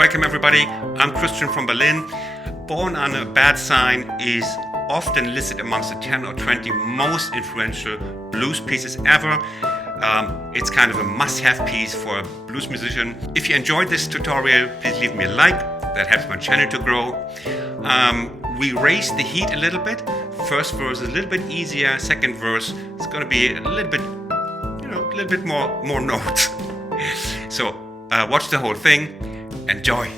welcome everybody. I'm Christian from Berlin. Born on a Bad Sign is often listed amongst the 10 or 20 most influential blues pieces ever. It's kind of a must-have piece for a blues musician. If you enjoyed this tutorial, please leave me a like. That helps my channel to grow. We raised the heat a little bit. First verse is a little bit easier. Second verse is going to be a little bit more notes. So watch the whole thing. Enjoy.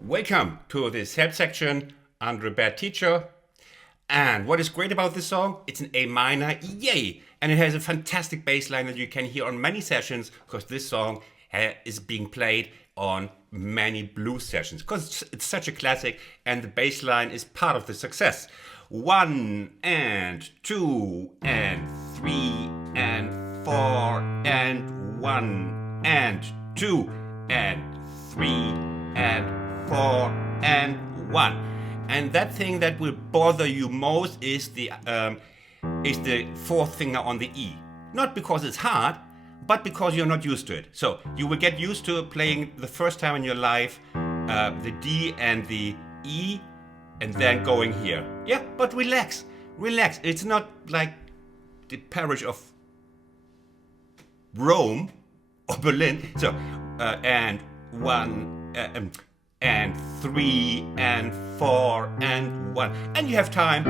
Welcome to this help section under a bad teacher. And what is great about this song, it's an A minor, yay! And it has a fantastic bass line that you can hear on many sessions, because this song is being played on many blues sessions, because it's such a classic and the bass line is part of the success. 1 and 2 and 3 and 4 and 1 and 2 and 3 and 4 and 1. And that thing that will bother you most is the fourth finger on the E. Not because it's hard, but because you're not used to it. So you will get used to playing the first time in your life the D and the E, and then going here. Yeah, but relax. It's not like the parish of Rome or Berlin. So and 1 and 3 and 4 and 1. And you have time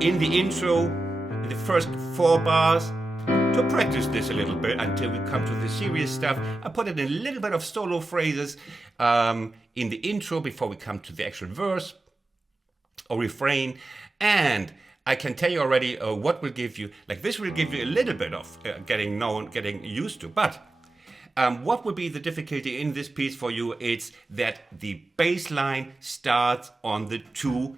in the intro, in the first 4 bars, to practice this a little bit until we come to the serious stuff. I put in a little bit of solo phrases in the intro before we come to the actual verse or refrain. And I can tell you already what will give you, like this will give you a little bit of getting used to. But what will be the difficulty in this piece for you? It's that the bass line starts on the 2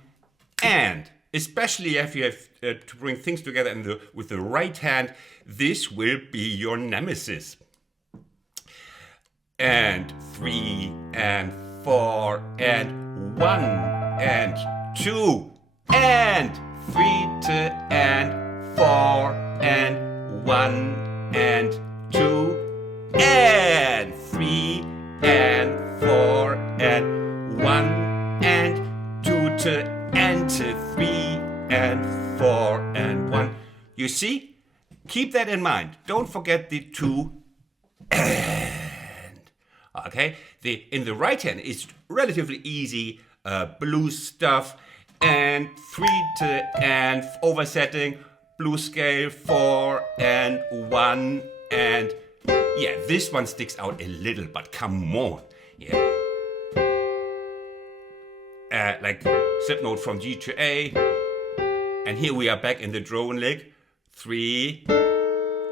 and. Especially if you have to bring things together with the right hand, this will be your nemesis. And 3 and 4 and 1 and 2 and 3 to and 4 and 1 and 2 and 3 and 4 and 1 and 2 to and to 3 and 4 and 1. You see? Keep that in mind. Don't forget the 2 and. Okay? In the right hand, it's relatively easy blues stuff. And 3 to and oversetting, blues scale 4 and 1 and yeah, this one sticks out a little, but come on. Yeah. Like slip note from G to A. And here we are back in the drone lick. 3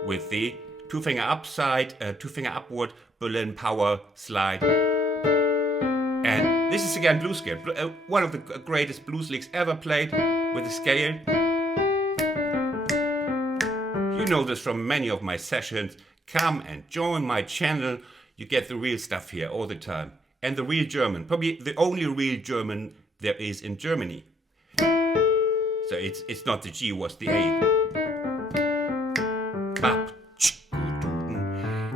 with the 2 finger upside, 2 finger upward, Berlin power slide. And this is again blues scale. One of the greatest blues licks ever played with the scale. You know this from many of my sessions. Come and join my channel. You get the real stuff here all the time. And the real German. Probably the only real German there is in Germany. So it's not the G, it was the A.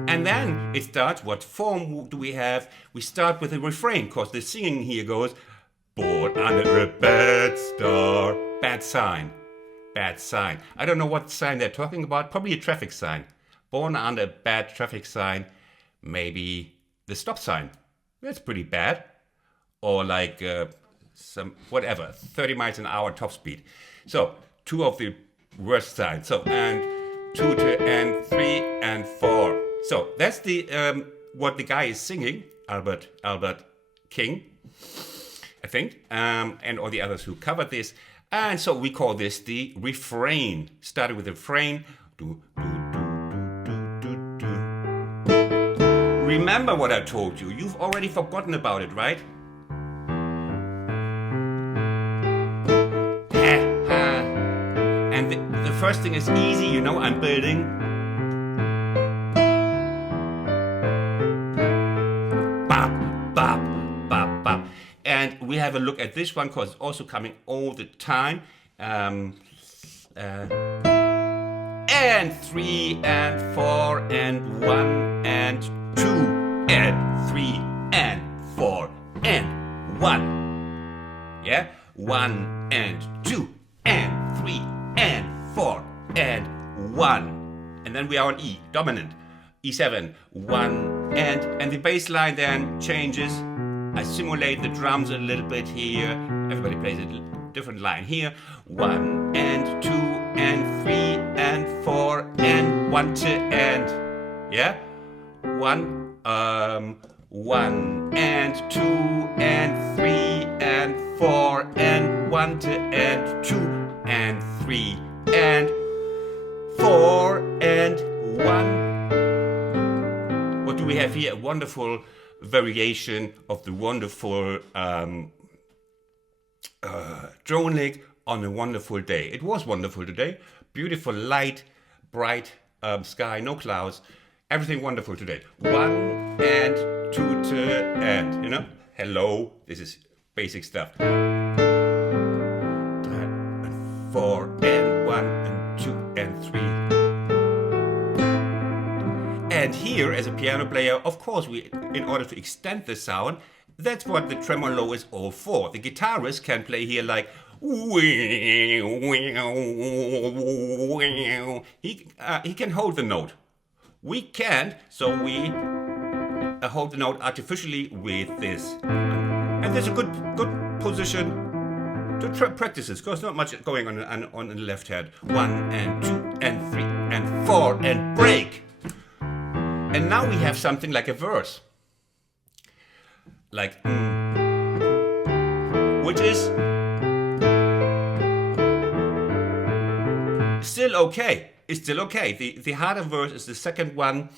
And then it starts, what form do we have? We start with a refrain, because the singing here goes, born under a bad star. Bad sign. Bad sign. I don't know what sign they're talking about. Probably a traffic sign. Born under a bad traffic sign. Maybe the stop sign. That's pretty bad. Or like some, whatever, 30 miles an hour top speed. So, 2 of the worst signs. So, and 2 to and 3 and 4. So, that's the what the guy is singing, Albert King, I think, and all the others who covered this. And so we call this the refrain. Started with the refrain. Do, do, do, do, do, do. Remember what I told you. You've already forgotten about it, right? And the first thing is easy, you know, I'm building. Bop, bop, bop, bop. And we have a look at this one because it's also coming all the time. And 3 and 4 and 1 and 2 and 3 and 4 and 1. Yeah? 1 and 2 and 3 and 4 and 1. And then we are on E, dominant. E7, 1 and the bass line then changes. I simulate the drums a little bit here. Everybody plays a different line here. 1 and 2 and 3 and 4 and 1 to end. Yeah? 1 and 2 and 3 and 4 and 1 to end. 2 and 3 and 4 and 1. What do we have here? A wonderful variation of the wonderful drone lick on a wonderful day. It was wonderful today. Beautiful light, bright sky, no clouds. Everything wonderful today. 1 and 2 to and, you know? Hello, this is basic stuff. 3 and 4 and 1 and 2 and 3. And here, as a piano player, of course, in order to extend the sound, that's what the tremolo is all for. The guitarist can play here like he can hold the note. We can't, so we hold the note artificially with this. And there's a good position to practice this, because not much going on the left hand. 1 and 2 and 3 and 4 and break. And now we have something like a verse. Like, which is still okay. It's still okay. The harder verse is the second one.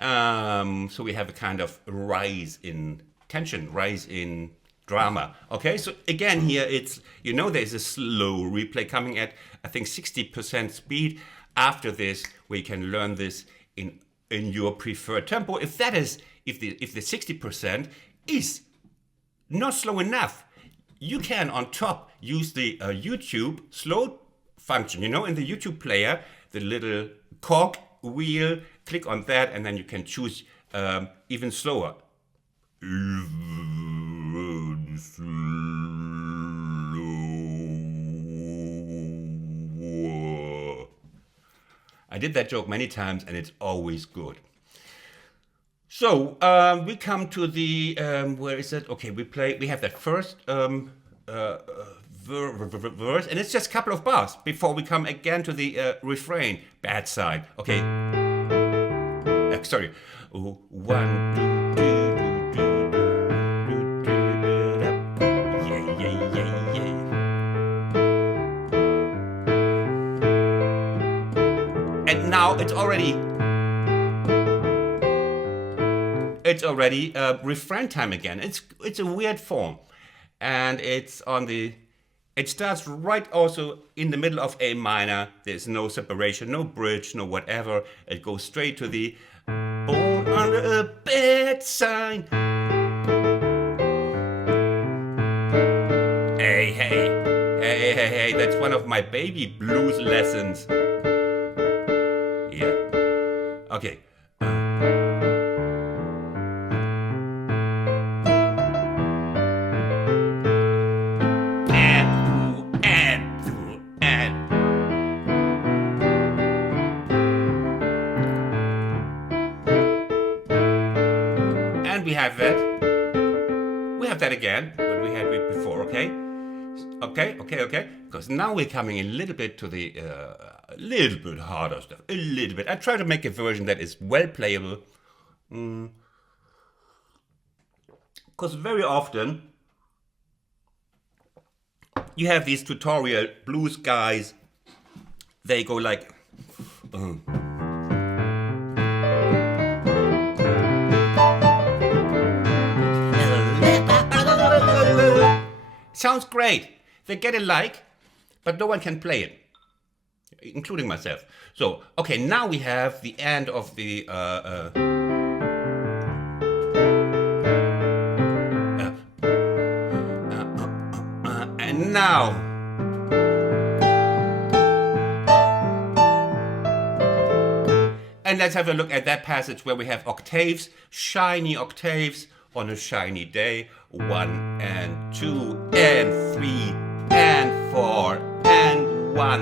So we have a kind of rise in tension, rise in drama. Okay, so again here it's, you know, there's a slow replay coming at, I think, 60% speed. After this, we can learn this in your preferred tempo. If that is, if the 60% is not slow enough, you can on top use the YouTube slow function. You know, in the YouTube player, the little cog wheel, click on that, and then you can choose even slower. I did that joke many times, and it's always good. So we come to the where is it? Okay, we have that first verse, and it's just a couple of bars before we come again to the refrain. Bad side. Okay. Sorry. Oh, 1, 2, yeah, yeah, yeah, yeah. And now it's already refrain time again. It's a weird form, and it's on the. It starts right also in the middle of A minor. There's no separation, no bridge, no whatever. It goes straight to the born under a bad sign. Hey, hey, hey, hey, hey. That's one of my baby blues lessons. Yeah. Okay. We have that again, what we had before, okay? Okay. Because now we're coming a little bit to the, a little bit harder stuff, a little bit. I try to make a version that is well playable. Because very often, you have these tutorial blues guys, they go like, sounds great. They get a like, but no one can play it, including myself. So, okay, now we have the end of the and now and let's have a look at that passage where we have octaves, shiny octaves on a shiny day. 1 and 2 and 3 and 4 and 1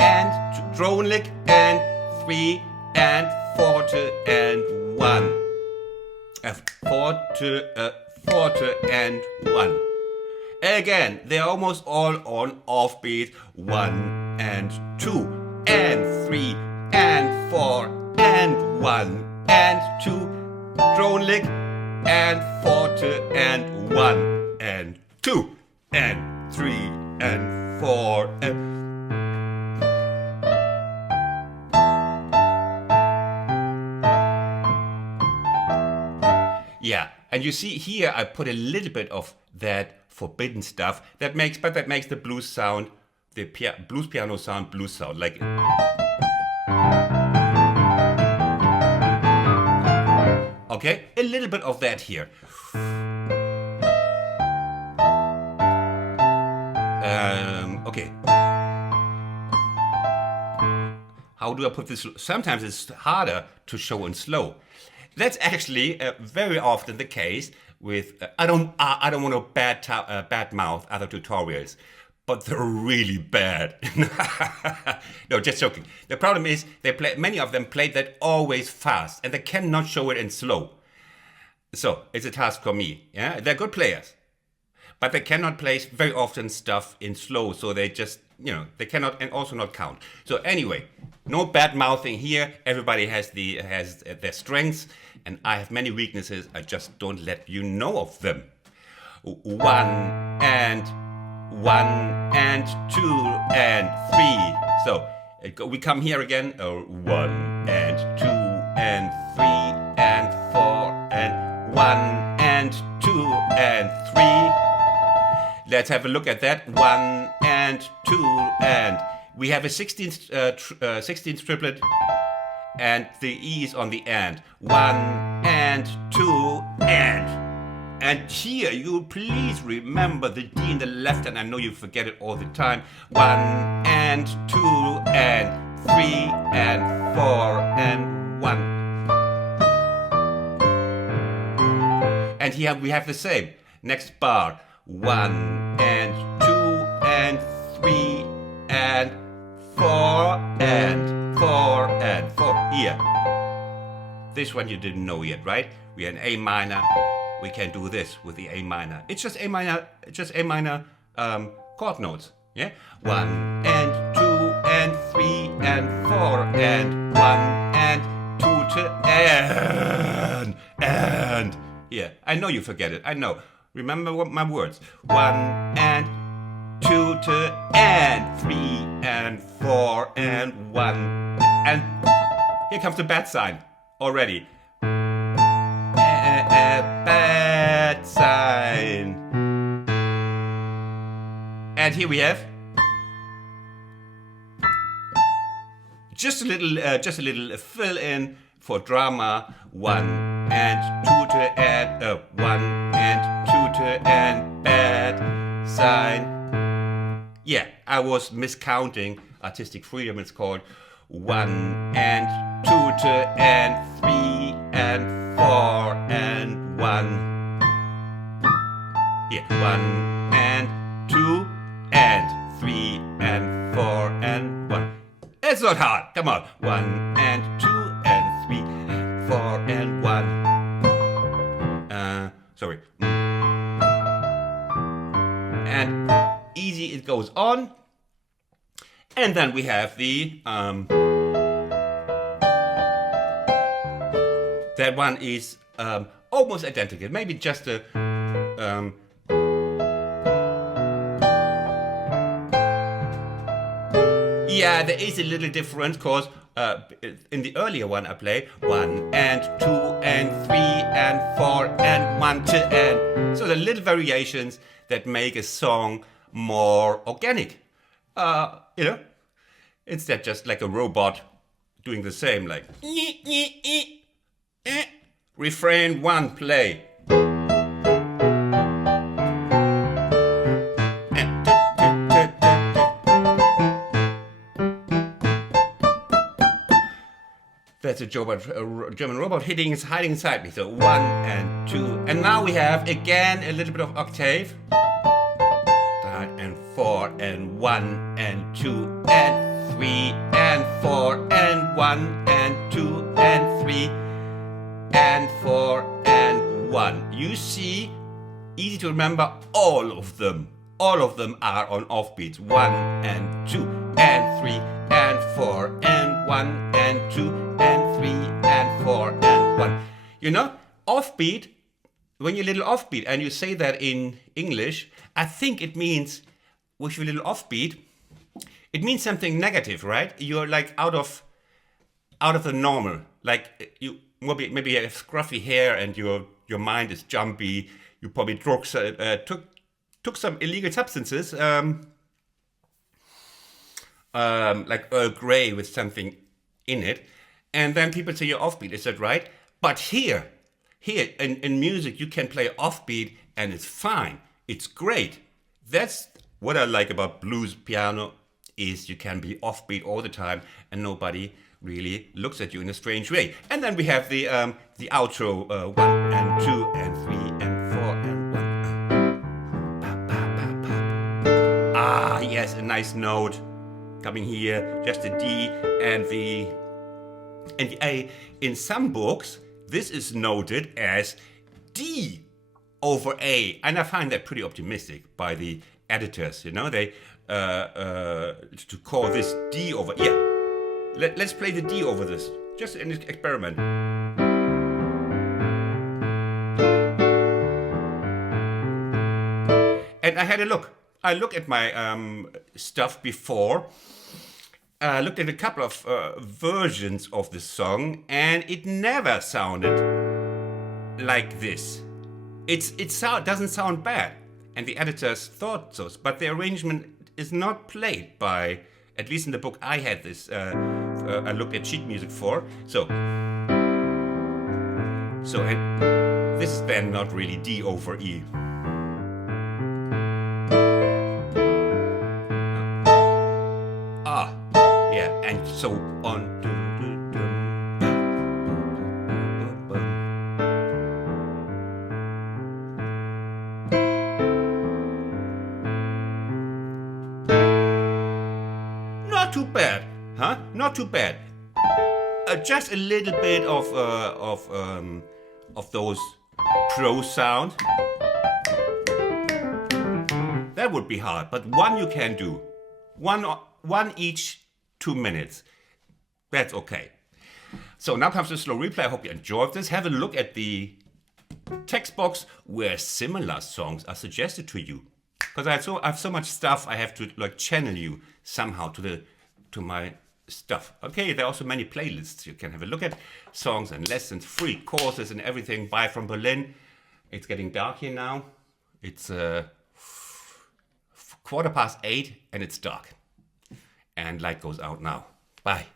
and 2, drone lick and 3 and 4 and 1. 4 and 1. Again, they're almost all on offbeat. 1 and 2 and 3 and 4 and 1 and 2, drone lick and 4 and 1 and 2 and 3 and 4 and yeah, and you see here I put a little bit of that forbidden stuff that makes the blues sound, the blues piano sound, blues sound like. Okay, a little bit of that here. Okay. How do I put this? Sometimes it's harder to show in slow. That's actually very often the case with. I don't want to bad mouth other tutorials, but they're really bad. No, just joking. The problem is many of them play that always fast, and they cannot show it in slow. So it's a task for me. Yeah, they're good players, but they cannot play very often stuff in slow. So they just, they cannot, and also not count. So anyway, no bad mouthing here. Everybody has their strengths, and I have many weaknesses. I just don't let you know of them. 1 and 2 and 3. So we come here again. 1 and 2 and 3 and 4 and 1 and 2 and 3. Let's have a look at that. 1 and 2 and we have a 16th triplet, and the E is on the end. 1 and 2 and And here you please remember the D in the left hand. I know you forget it all the time. 1 and 2 and 3 and 4 and 1. And here we have the same. Next bar. 1 and 2 and 3 and 4 and 4 and 4. Here. This one you didn't know yet, right? We are in A minor. We can do this with the A minor. It's just A minor chord notes. Yeah? 1 and 2 and 3 and 4 and 1 and 2 to and. Yeah, I know you forget it. I know. Remember what my words. 1 and 2 to and 3 and 4 and 1. And here comes the bad sign already. Bad sign. And here we have just a little fill in for drama. 1 and 2 to and 1 and 2 to and bad sign. Yeah, I was miscounting. Artistic freedom it's called. 1 and 2 to and 3 and 4 and 1. Yeah, 1 and 2 and 3 and 4 and 1. It's not hard. Come on. 1 and 2 and 3 and 4 and 1. Sorry. And easy it goes on. And then we have the that one is almost identical. Maybe just a yeah, there is a little difference because in the earlier one I played 1 and 2 and 3 and 4 and 1 to and. So the little variations that make a song more organic. You know, instead just like a robot doing the same, like refrain 1, play. That's a German robot hiding inside me. So 1 and 2, and now we have again a little bit of octave. And 4 and 1 and 2 and 3 and 4 and 1 and 2 and 3 and 4 and 1. You see, easy to remember, all of them. All of them are on offbeats. 1 and 2 and 3 and 4 and 1 and 2 and 3 and 4 and 1. You know, offbeat, when you're a little offbeat and you say that in English, I think it means, with your little offbeat, it means something negative, right? You're like out of the normal. Like you maybe you have scruffy hair and your mind is jumpy. You probably took some illegal substances, like Earl Grey with something in it, and then people say you're offbeat. Is that right? But here in music, you can play offbeat and it's fine. It's great. That's what I like about blues piano, is you can be offbeat all the time and nobody really looks at you in a strange way. And then we have the outro, 1 and 2 and 3 and 4 and 1. Ah, yes, a nice note coming here, just a D and the A. In some books, this is noted as D over A, and I find that pretty optimistic by the editors. You know, they to call this D over. Yeah, let's play the D over this. Just an experiment. And I had a look. I looked at my stuff before. I looked at a couple of versions of the song, and it never sounded like this. It doesn't sound bad, and the editors thought so, but the arrangement is not played by, at least in the book I had this, I looked at sheet music for. So So, and this is then not really D over E. Ah, yeah, and so on. Not too bad, huh? Not too bad. Just a little bit of those pro sound. That would be hard, but one you can do. One each 2 minutes. That's okay. So now comes the slow replay. I hope you enjoyed this. Have a look at the text box where similar songs are suggested to you. Because I have so much stuff, I have to like channel you somehow to my stuff. Okay, there are also many playlists you can have a look at. Songs and lessons, free courses and everything. Bye from Berlin. It's getting dark here now. It's 8:15 and it's dark. And light goes out now. Bye.